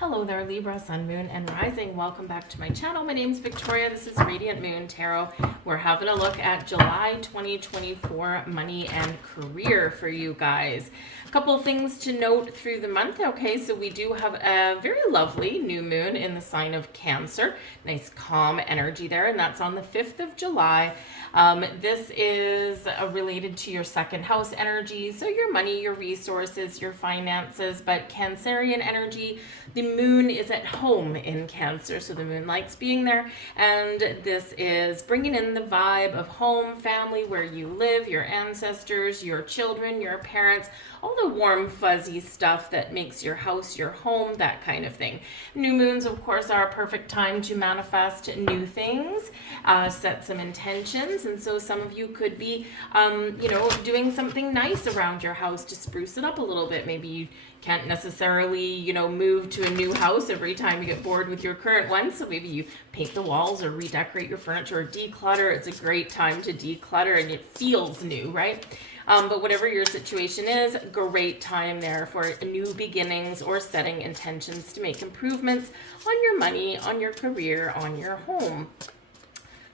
Hello there, Libra, Sun, Moon, and Rising. Welcome back to my channel. My name's Victoria. This is Radiant Moon Tarot. We're having a look at July 2024 money and career for you guys. A couple of things to note through the month. Okay, so we do have a very lovely new moon in the sign of Cancer. Nice calm energy there, and that's on the 5th of July. This is related to your second house energy, so your money, your resources, your finances, but Cancerian energy, the moon is at home in Cancer, so the moon likes being there, and this is bringing in the vibe of home, family, where you live, your ancestors, your children, your parents, all the warm, fuzzy stuff that makes your house your home, that kind of thing. New moons, of course, are a perfect time to manifest new things, set some intentions, and so some of you could be, doing something nice around your house to spruce it up a little bit. Maybe you can't necessarily, move to a new house every time you get bored with your current one, so maybe you paint the walls or redecorate your furniture or declutter. It's a great time to declutter and it feels new, right? But whatever your situation is, great time there for new beginnings or setting intentions to make improvements on your money, on your career, on your home.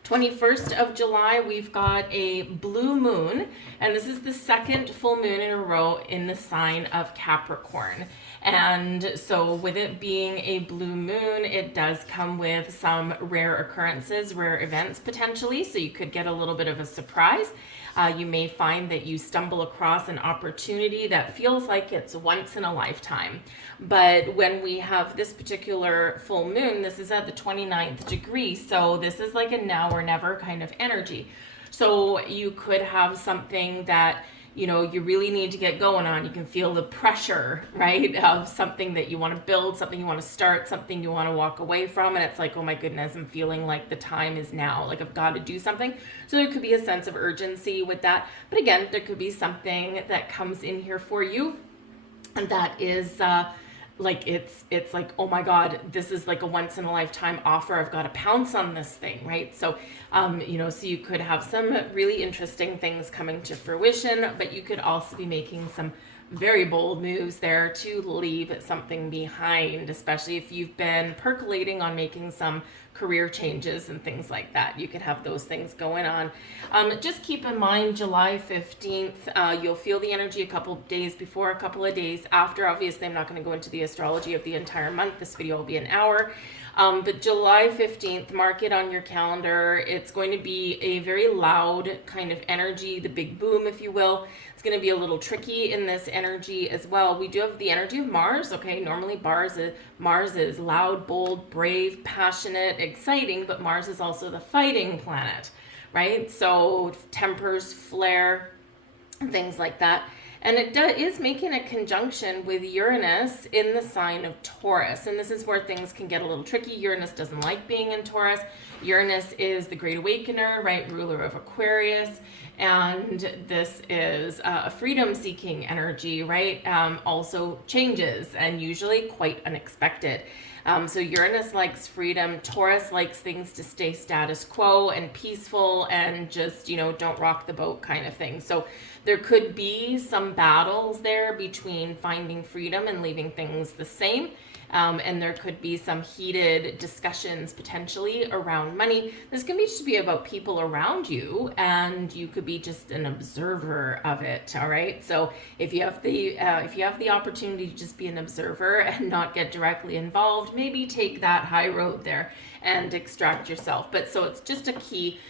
21st of July, we've got a blue moon, and this is the second full moon in a row in the sign of Capricorn. And so with it being a blue moon, it does come with some rare occurrences, rare events potentially, so you could get a little bit of a surprise. You may find that you stumble across an opportunity that feels like it's once in a lifetime. But when we have this particular full moon, this is at the 29th degree, so this is like a now or never kind of energy. So you could have something that you really need to get going on. You can feel the pressure, right, of something that you want to build, something you want to start, something you want to walk away from, and it's like, oh my goodness, I'm feeling like the time is now, like I've got to do something. So there could be a sense of urgency with that, but again, there could be something that comes in here for you, and that is like it's like, oh my god, this is like a once in a lifetime offer, I've got to pounce on this thing, right? So so you could have some really interesting things coming to fruition, but you could also be making some very bold moves there to leave something behind, especially if you've been percolating on making some career changes and things like that. You could have those things going on. Just keep in mind, July 15th, you'll feel the energy a couple of days before, a couple of days after. Obviously, I'm not going to go into the astrology of the entire month. This video will be an hour. But July 15th, mark it on your calendar. It's going to be a very loud kind of energy, the big boom, if you will. It's going to be a little tricky in this energy as well. We do have the energy of Mars, okay? Normally Mars is loud, bold, brave, passionate, exciting, but Mars is also the fighting planet, right? So tempers, flare, things like that. And it is making a conjunction with Uranus in the sign of Taurus. And this is where things can get a little tricky. Uranus doesn't like being in Taurus. Uranus is the Great Awakener, right? Ruler of Aquarius. And this is a freedom-seeking energy, right? Also changes and usually quite unexpected. So Uranus likes freedom. Taurus likes things to stay status quo and peaceful and just, don't rock the boat kind of thing. So there could be some battles there between finding freedom and leaving things the same. And there could be some heated discussions potentially around money. This can just be about people around you, and you could be just an observer of it. All right. So if you have the opportunity to just be an observer and not get directly involved, maybe take that high road there and extract yourself. But so it's just a key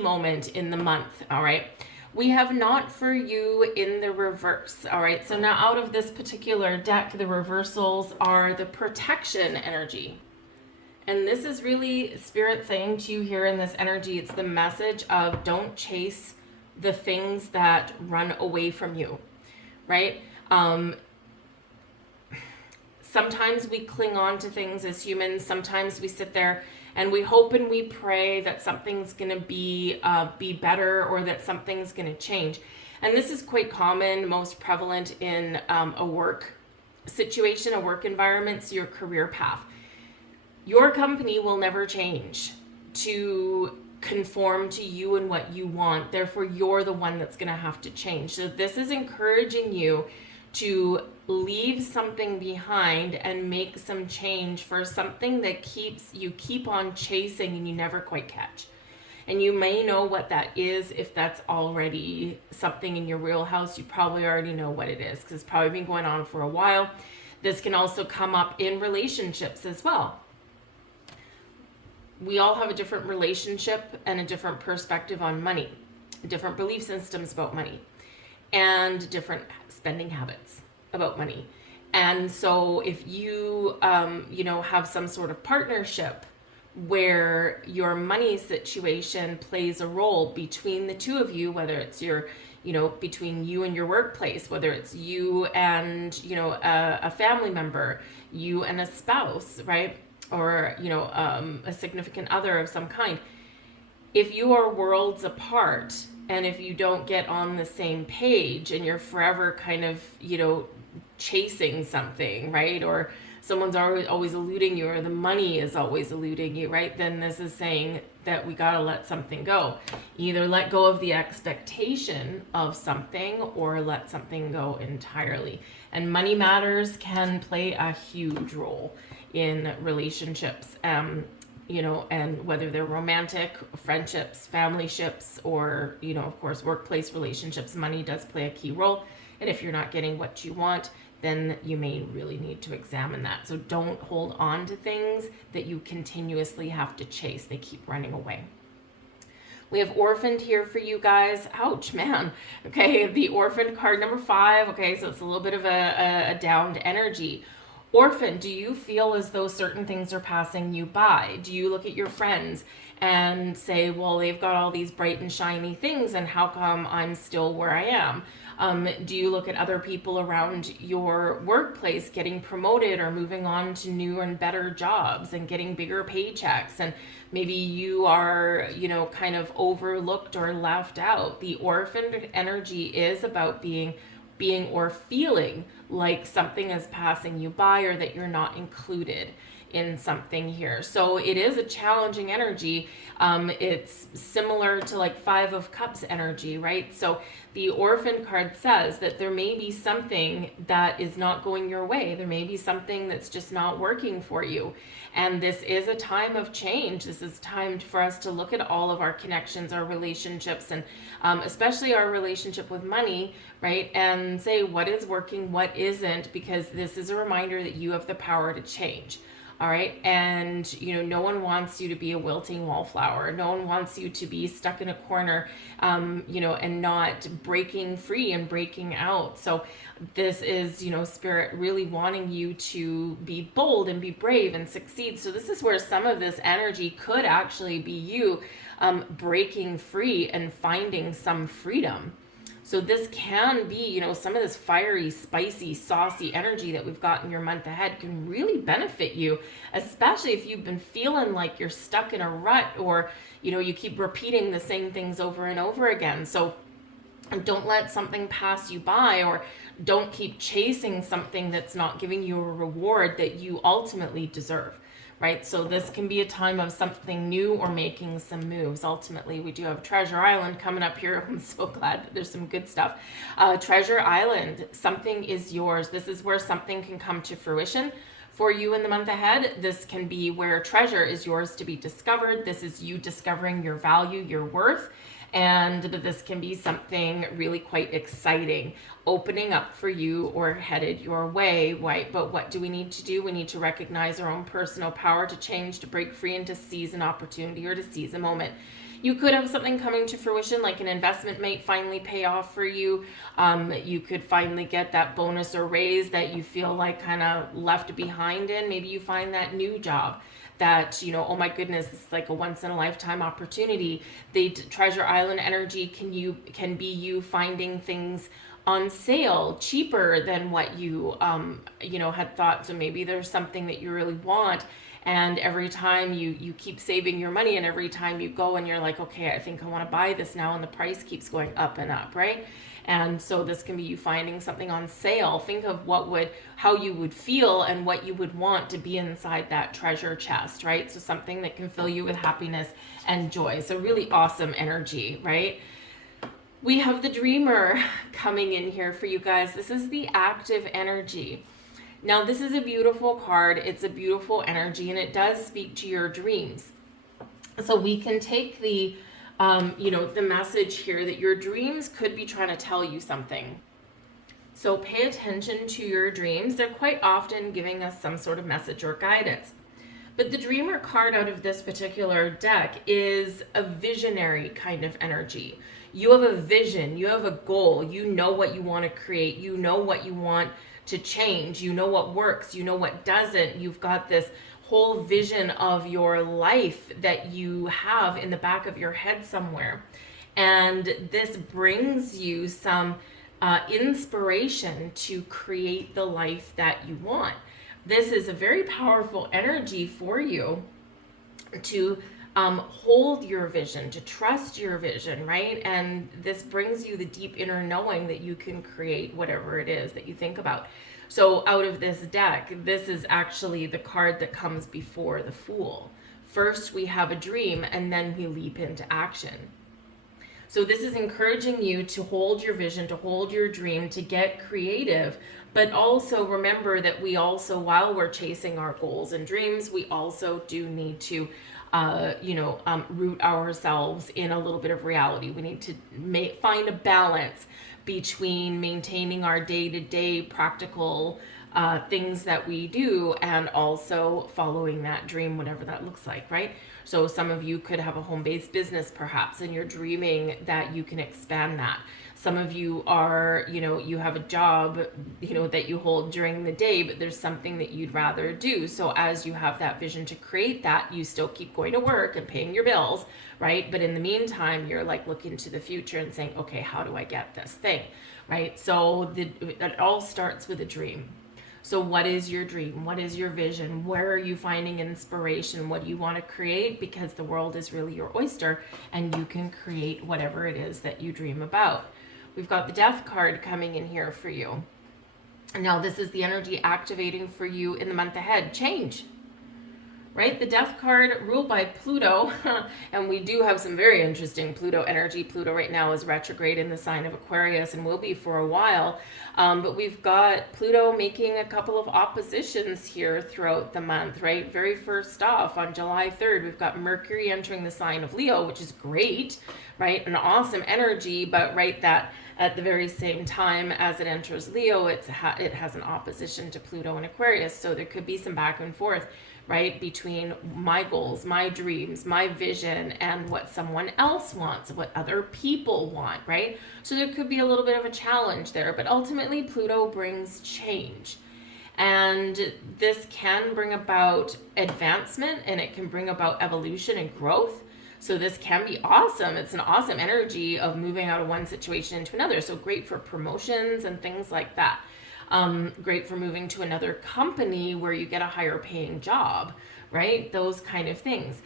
moment in the month. All right. We have not for you in the reverse. All right, so now out of this particular deck, the reversals are the protection energy. And this is really Spirit saying to you here in this energy, it's the message of don't chase the things that run away from you, right? Sometimes we cling on to things as humans. Sometimes we sit there and we hope and we pray that something's going to be better, or that something's going to change. And this is quite common, most prevalent in a work situation, a work environment, so your career path. Your company will never change to conform to you and what you want. Therefore, you're the one that's going to have to change. So this is encouraging you to leave something behind and make some change for something that you keep on chasing and you never quite catch. And you may know what that is. If that's already something in your wheelhouse, you probably already know what it is, because it's probably been going on for a while. This can also come up in relationships as well. We all have a different relationship and a different perspective on money, different belief systems about money, and different spending habits about money. And so if you, have some sort of partnership where your money situation plays a role between the two of you, whether it's between you and your workplace, whether it's you and, a family member, you and a spouse, right? Or, a significant other of some kind. If you are worlds apart and if you don't get on the same page and you're forever kind of, chasing something, right? Or someone's always eluding you, or the money is always eluding you, right? Then this is saying that we got to let something go. Either let go of the expectation of something or let something go entirely. And money matters can play a huge role in relationships, and whether they're romantic, friendships, family ships, or, of course, workplace relationships, money does play a key role. And if you're not getting what you want, then you may really need to examine that. So don't hold on to things that you continuously have to chase. They keep running away. We have orphaned here for you guys. Ouch, man. Okay, the orphaned card number 5. Okay, so it's a little bit of a downed energy. Orphan, do you feel as though certain things are passing you by? Do you look at your friends and say, well, they've got all these bright and shiny things, and how come I'm still where I am? Do you look at other people around your workplace getting promoted or moving on to new and better jobs and getting bigger paychecks, and maybe you are, kind of overlooked or left out? The orphaned energy is about being or feeling like something is passing you by, or that you're not included in something here. So it is a challenging energy. It's similar to like 5 of Cups energy, right? So the orphan card says that there may be something that is not going your way. There may be something that's just not working for you. And this is a time of change. This is time for us to look at all of our connections, our relationships, and especially our relationship with money, right? And say what is working, what isn't, because this is a reminder that you have the power to change. All right. And, no one wants you to be a wilting wallflower. No one wants you to be stuck in a corner, and not breaking free and breaking out. So this is, Spirit really wanting you to be bold and be brave and succeed. So this is where some of this energy could actually be you breaking free and finding some freedom. So this can be, some of this fiery, spicy, saucy energy that we've got in your month ahead can really benefit you, especially if you've been feeling like you're stuck in a rut, or, you keep repeating the same things over and over again. So don't let something pass you by, or don't keep chasing something that's not giving you a reward that you ultimately deserve. Right? So this can be a time of something new or making some moves. Ultimately, we do have Treasure Island coming up here. I'm so glad there's some good stuff. Treasure Island, something is yours. This is where something can come to fruition for you in the month ahead. This can be where treasure is yours to be discovered. This is you discovering your value, your worth. And this can be something really quite exciting, opening up for you or headed your way, right? But what do we need to do? We need to recognize our own personal power to change, to break free, and to seize an opportunity or to seize a moment. You could have something coming to fruition, like an investment might finally pay off for you. You could finally get that bonus or raise that you feel like kind of left behind in. Maybe you find that new job that, oh my goodness, this is like a once in a lifetime opportunity. The Treasure Island energy can be you finding things on sale cheaper than what you had thought. So maybe there's something that you really want, and every time you keep saving your money, and every time you go and you're like, okay, I think I want to buy this now, and the price keeps going up and up, right? And so this can be you finding something on sale. Think of how you would feel and what you would want to be inside that treasure chest, right? So something that can fill you with happiness and joy. So really awesome energy, right? We have the dreamer coming in here for you guys. This is the active energy. Now, this is a beautiful card. It's a beautiful energy, and it does speak to your dreams. So we can take the, the message here that your dreams could be trying to tell you something. So pay attention to your dreams. They're quite often giving us some sort of message or guidance. But the dreamer card out of this particular deck is a visionary kind of energy. You have a vision, you have a goal, you know what you want to create, you know what you want to change, you know what works, you know what doesn't. You've got this whole vision of your life that you have in the back of your head somewhere. And this brings you some inspiration to create the life that you want. This is a very powerful energy for you to hold your vision, to trust your vision, right? And this brings you the deep inner knowing that you can create whatever it is that you think about. So out of this deck, this is actually the card that comes before the Fool. First, we have a dream, and then we leap into action. So this is encouraging you to hold your vision, to hold your dream, to get creative, but also remember that we also, while we're chasing our goals and dreams, we also do need to, root ourselves in a little bit of reality. We need to find a balance between maintaining our day-to-day practical things that we do and also following that dream, whatever that looks like, right? So some of you could have a home-based business perhaps, and you're dreaming that you can expand that. Some of you are, you have a job, that you hold during the day, but there's something that you'd rather do. So as you have that vision to create that, you still keep going to work and paying your bills, right? But in the meantime, you're like looking to the future and saying, okay, how do I get this thing, right? So it all starts with a dream. So what is your dream? What is your vision? Where are you finding inspiration? What do you want to create? Because the world is really your oyster, and you can create whatever it is that you dream about. We've got the Death card coming in here for you. Now, this is the energy activating for you in the month ahead. Change. Right? The Death card ruled by Pluto, and we do have some very interesting Pluto energy. Pluto right now is retrograde in the sign of Aquarius and will be for a while. But we've got Pluto making a couple of oppositions here throughout the month, right? Very first off, on July 3rd, we've got Mercury entering the sign of Leo, which is great, right? An awesome energy, but right, that at the very same time as it enters Leo, it has an opposition to Pluto and Aquarius. So there could be some back and forth, right, between my goals, my dreams, my vision, and what someone else wants, what other people want, right? So there could be a little bit of a challenge there, but ultimately Pluto brings change. And this can bring about advancement, and it can bring about evolution and growth. So this can be awesome. It's an awesome energy of moving out of one situation into another. So great for promotions and things like that. Great for moving to another company where you get a higher paying job, right? Those kind of things.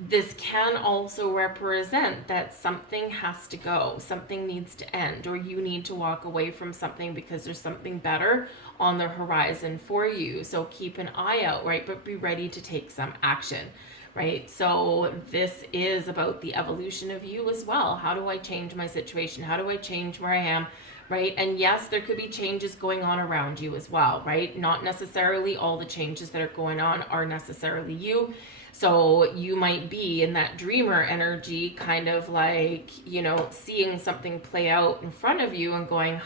This can also represent that something has to go, something needs to end, or you need to walk away from something because there's something better on the horizon for you. So keep an eye out, right? But be ready to take some action, right? So this is about the evolution of you as well. How do I change my situation? How do I change where I am? Right? And yes, there could be changes going on around you as well, right? Not necessarily all the changes that are going on are necessarily you. So you might be in that dreamer energy, kind of like, seeing something play out in front of you and going,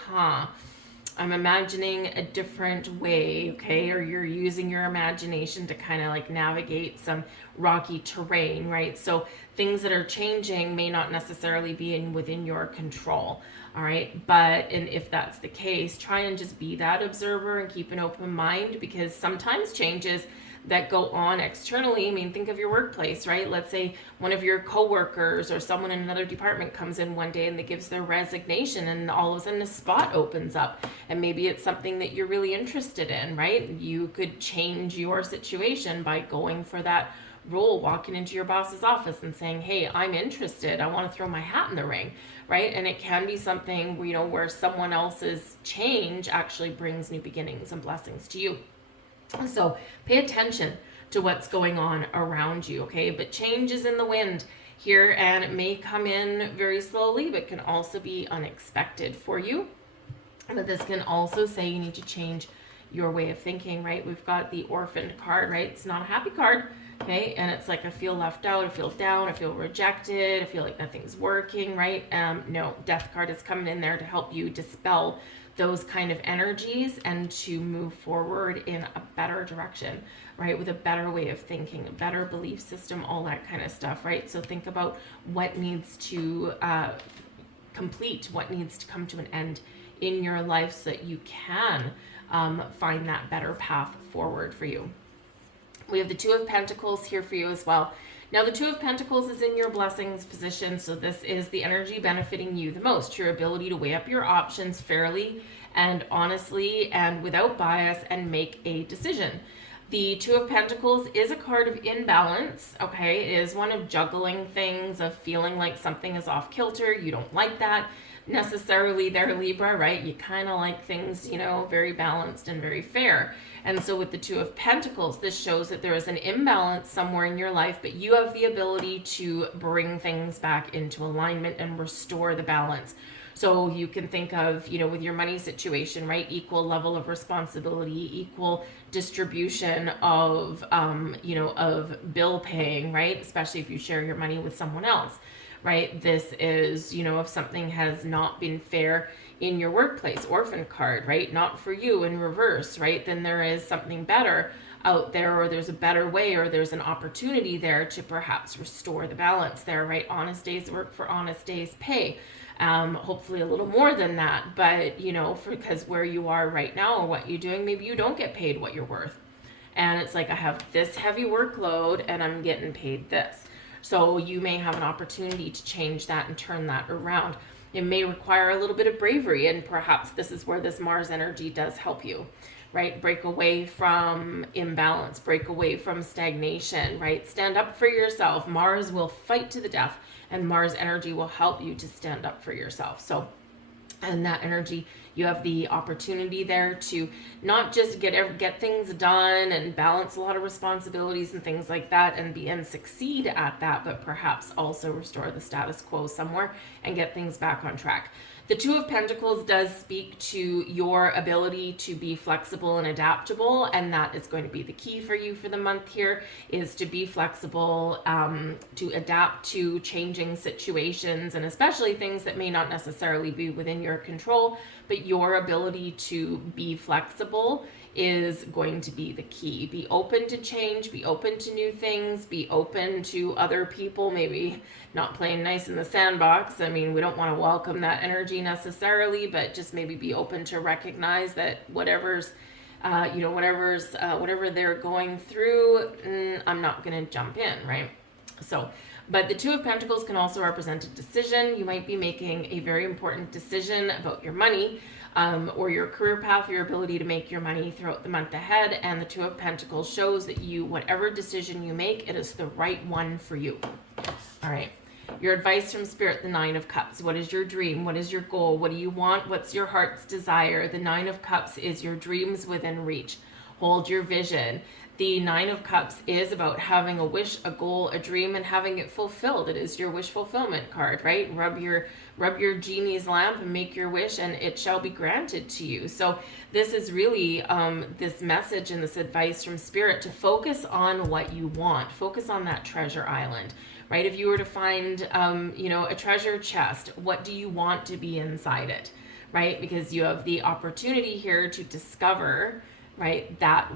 I'm imagining a different way, okay? Or you're using your imagination to kind of like navigate some rocky terrain, right? So things that are changing may not necessarily be within your control, all right? And if that's the case, try and just be that observer and keep an open mind, because sometimes changes that go on externally, think of your workplace, right? Let's say one of your coworkers or someone in another department comes in one day and they gives their resignation, and all of a sudden a spot opens up, and maybe it's something that you're really interested in, right? You could change your situation by going for that role, walking into your boss's office and saying, hey, I'm interested, I want to throw my hat in the ring, right? And it can be something, where someone else's change actually brings new beginnings and blessings to you. So pay attention to what's going on around you, okay? But change is in the wind. here, and it may come in very slowly, but can also be unexpected for you. But this can also say you need to change your way of thinking, right? We've got the orphaned card, right? It's not a happy card, okay? And it's like, I feel left out, I feel down, I feel rejected, I feel like nothing's working, right? No, death card is coming in there to help you dispel those kind of energies and to move forward in a better direction, right? With a better way of thinking, a better belief system, all that kind of stuff, right? So think about what needs to complete, what needs to come to an end in your life so that you can find that better path forward for you. We have the Two of Pentacles here for you as well. Now, the Two of Pentacles is in your blessings position, so this is the energy benefiting you the most, your ability to weigh up your options fairly and honestly and without bias and make a decision. The Two of Pentacles is a card of imbalance, okay? It is one of juggling things, of feeling like something is off kilter. You don't like that necessarily there, Libra, right? You kind of like things, you know, very balanced and very fair. And so with the Two of Pentacles, this shows that there is an imbalance somewhere in your life, but you have the ability to bring things back into alignment and restore the balance. So you can think of, you know, with your money situation, right? Equal level of responsibility, equal distribution of, you know, of bill paying, right? Especially if you share your money with someone else, right? This is, you know, if something has not been fair in your workplace, orphan card, right? Not for you in reverse, right? Then there is something better out there, or there's a better way, or there's an opportunity there to perhaps restore the balance there, right? Honest days work for honest days pay. Hopefully a little more than that, but you know, because where you are right now or what you're doing, maybe you don't get paid what you're worth. And it's like, I have this heavy workload and I'm getting paid this. So you may have an opportunity to change that and turn that around. It may require a little bit of bravery, and perhaps this is where this Mars energy does help you, right? Break away from imbalance, break away from stagnation, right? Stand up for yourself. Mars will fight to the death, and Mars energy will help you to stand up for yourself. So, and that energy, you have the opportunity there to not just get things done and balance a lot of responsibilities and things like that and succeed at that, but perhaps also restore the status quo somewhere and get things back on track. The Two of Pentacles does speak to your ability to be flexible and adaptable, and that is going to be the key for you for the month here, is to be flexible, to adapt to changing situations, and especially things that may not necessarily be within your control, but your ability to be flexible is going to be the key. Be open to change, be open to new things, be open to other people maybe not playing nice in the sandbox. I mean, we don't want to welcome that energy necessarily, but just maybe be open to recognize that whatever they're going through, I'm not going to jump in, right? So, but the Two of Pentacles can also represent a decision. You might be making a very important decision about your money, or your career path, your ability to make your money throughout the month ahead. And the Two of Pentacles shows that whatever decision you make, it is the right one for you. All right. Your advice from Spirit, the Nine of Cups. What is your dream? What is your goal? What do you want? What's your heart's desire? The Nine of Cups is your dreams within reach. Hold your vision. The Nine of Cups is about having a wish, a goal, a dream, and having it fulfilled. It is your wish fulfillment card, right? Rub your genie's lamp and make your wish, and it shall be granted to you. So this is really this message and this advice from Spirit to focus on what you want. Focus on that treasure island, right? If you were to find, a treasure chest, what do you want to be inside it, right? Because you have the opportunity here to discover, right, that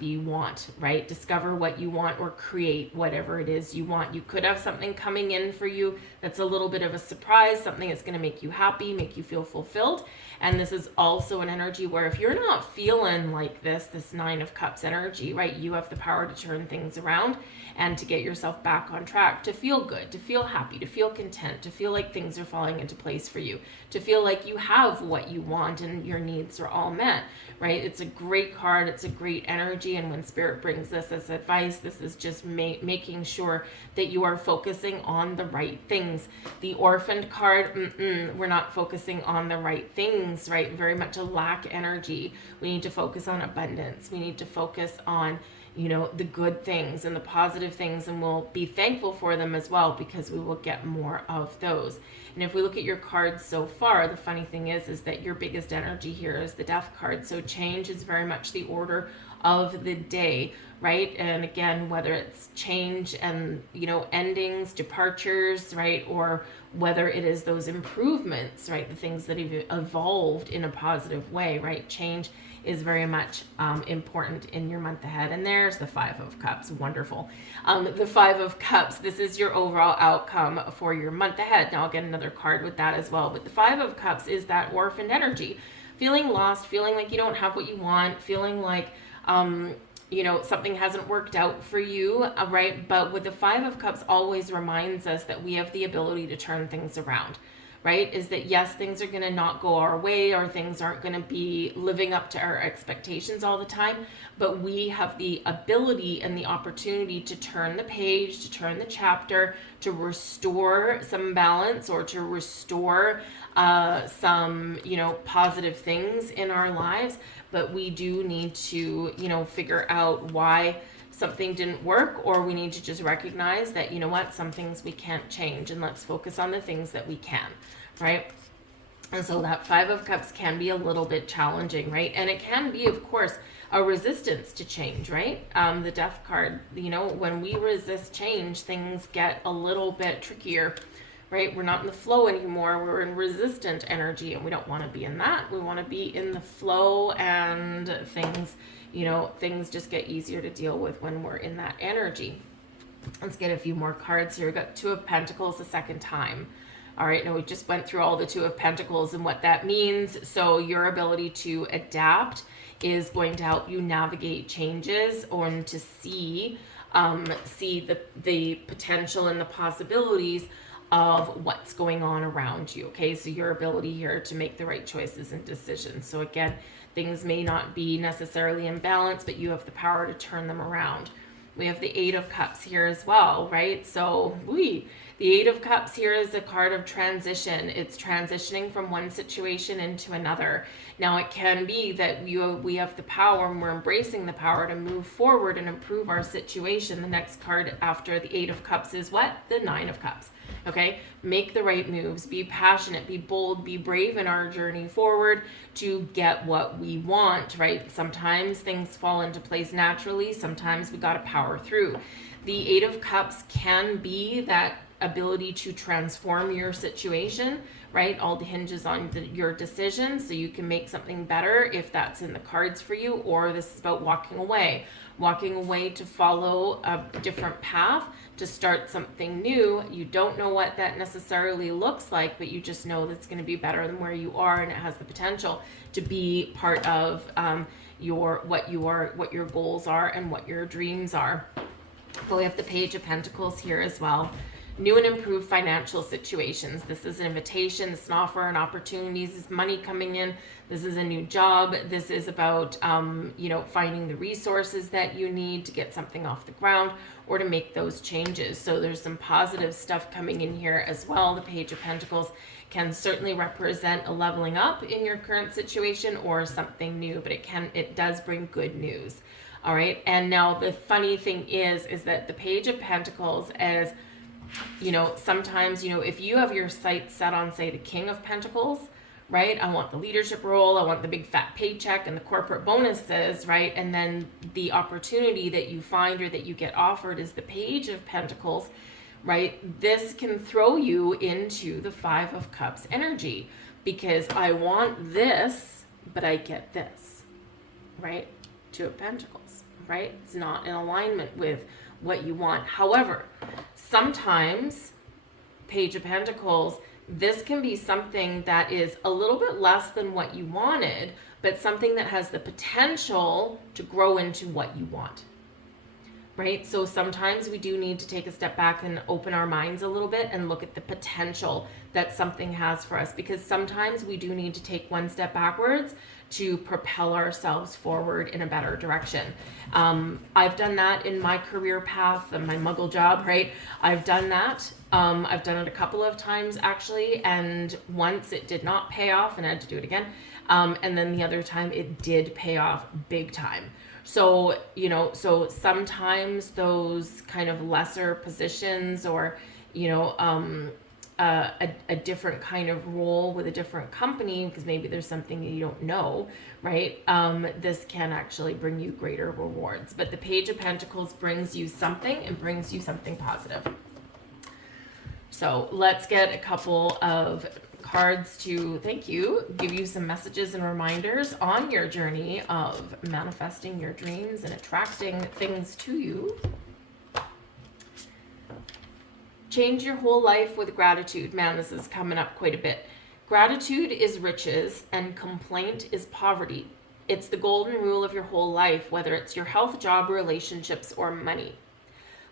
you want, right? Discover what you want, or create whatever it is you want. You could have something coming in for you that's a little bit of a surprise, something that's going to make you happy, make you feel fulfilled. And this is also an energy where if you're not feeling like this Nine of Cups energy, right, you have the power to turn things around and to get yourself back on track, to feel good, to feel happy, to feel content, to feel like things are falling into place for you, to feel like you have what you want and your needs are all met, right? It's a great card. It's a great energy. And when Spirit brings this as advice, this is just making sure that you are focusing on the right things. The Orphaned card, we're not focusing on the right things, right? Very much a lack energy. We need to focus on abundance. We need to focus on, you know, the good things and the positive things, and we'll be thankful for them as well, because we will get more of those. And if we look at your cards so far, the funny thing is that your biggest energy here is the Death card. So change is very much the order of the day, right? And again, whether it's change and, you know, endings, departures, right? Or whether it is those improvements, right? The things that have evolved in a positive way, right? Change is very much important in your month ahead. And there's the Five of Cups. Wonderful. The Five of Cups, this is your overall outcome for your month ahead. Now I'll get another card with that as well. But the Five of Cups is that orphaned energy. Feeling lost, feeling like you don't have what you want, feeling like, you know, something hasn't worked out for you, right? But with the Five of Cups always reminds us that we have the ability to turn things around, right? Is that yes, things are going to not go our way, or things aren't going to be living up to our expectations all the time, but we have the ability and the opportunity to turn the page, to turn the chapter, to restore some balance, or to restore some, you know, positive things in our lives. But we do need to, you know, figure out why something didn't work, or we need to just recognize that, you know what, some things we can't change, and let's focus on the things that we can, right? And so that Five of Cups can be a little bit challenging, right? And it can be, of course, a resistance to change, right? The Death card, you know, when we resist change, things get a little bit trickier, right? We're not in the flow anymore. We're in resistant energy, and we don't want to be in that. We want to be in the flow, and things, you know, things just get easier to deal with when we're in that energy. Let's get a few more cards here. We got Two of Pentacles a second time. All right, now we just went through all the Two of Pentacles and what that means. So your ability to adapt is going to help you navigate changes, or to see the potential and the possibilities of what's going on around you. Okay, so your ability here to make the right choices and decisions. So again, things may not be necessarily in balance, but you have the power to turn them around. We have the Eight of Cups here as well, right? So the Eight of Cups here is a card of transition. It's transitioning from one situation into another. Now it can be that we have the power, and we're embracing the power to move forward and improve our situation. The next card after the Eight of Cups is what? The Nine of Cups. Okay, make the right moves, be passionate, be bold, be brave in our journey forward to get what we want, right? Sometimes things fall into place naturally. Sometimes we got to power through. The Eight of Cups can be that ability to transform your situation, right? All hinges on your decision, so you can make something better if that's in the cards for you, or this is about walking away to follow a different path, to start something new. You don't know what that necessarily looks like, but you just know that's going to be better than where you are, and it has the potential to be part of what your goals are and what your dreams are. But we have the Page of Pentacles here as well. New and improved financial situations. This is an invitation, this is an offer, an opportunity, this is money coming in, this is a new job, this is about, you know, finding the resources that you need to get something off the ground, or to make those changes. So there's some positive stuff coming in here as well. The Page of Pentacles can certainly represent a leveling up in your current situation, or something new, but it does bring good news. All right, and now the funny thing is that the Page of Pentacles, as you know, sometimes, you know, if you have your sights set on, say, the King of Pentacles, right? I want the leadership role, I want the big fat paycheck and the corporate bonuses, right? And then the opportunity that you find, or that you get offered, is the Page of Pentacles, right? This can throw you into the Five of Cups energy, because I want this, but I get this, right? Two of Pentacles, right? It's not in alignment with what you want. However, sometimes, Page of Pentacles, this can be something that is a little bit less than what you wanted, but something that has the potential to grow into what you want, right? So sometimes we do need to take a step back and open our minds a little bit and look at the potential that something has for us, because sometimes we do need to take one step backwards to propel ourselves forward in a better direction. I've done that in my career path and my muggle job, right? I've done that. I've done it a couple of times actually, and once it did not pay off and I had to do it again. And then the other time it did pay off big time, So, you know, so sometimes those kind of lesser positions, or, you know, a different kind of role with a different company, because maybe there's something that you don't know, right? This can actually bring you greater rewards. But the Page of Pentacles brings you something, and brings you something positive. So let's get a couple of cards to, thank you, give you some messages and reminders on your journey of manifesting your dreams and attracting things to you. Change your whole life with gratitude. Man, this is coming up quite a bit. Gratitude is riches and complaint is poverty. It's the golden rule of your whole life, whether it's your health, job, relationships, or money.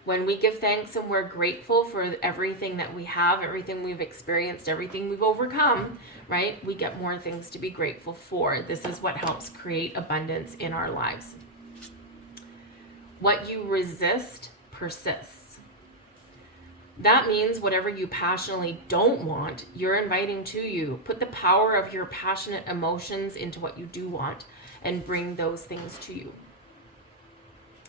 When we give thanks and we're grateful for everything that we have, everything we've experienced, everything we've overcome, right? We get more things to be grateful for. This is what helps create abundance in our lives. What you resist persists. That means whatever you passionately don't want, you're inviting to you. Put the power of your passionate emotions into what you do want and bring those things to you.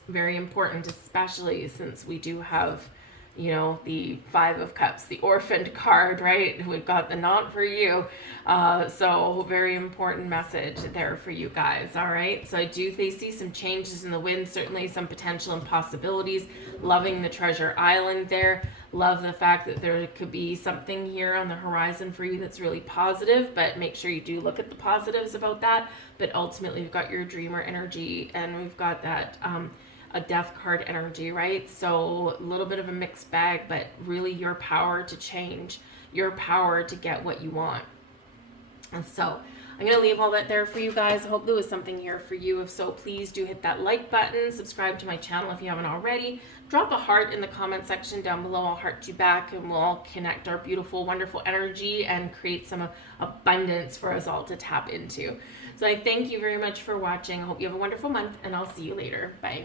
Very important, especially since we do have, you know, the Five of Cups, the orphaned card, right? We've got the not for you. So very important message there for you guys. All right. So I do see some changes in the wind, certainly some potential and possibilities. Loving the Treasure Island there. Love the fact that there could be something here on the horizon for you that's really positive, but make sure you do look at the positives about that. But ultimately, we've got your dreamer energy, and we've got that a death card energy, right? So a little bit of a mixed bag, but really your power to change, your power to get what you want. And so I'm going to leave all that there for you guys. I hope there was something here for you. If so, please do hit that like button, subscribe to my channel if you haven't already. Drop a heart in the comment section down below. I'll heart you back, and we'll all connect our beautiful, wonderful energy and create some abundance for us all to tap into. So I thank you very much for watching. I hope you have a wonderful month, and I'll see you later. Bye.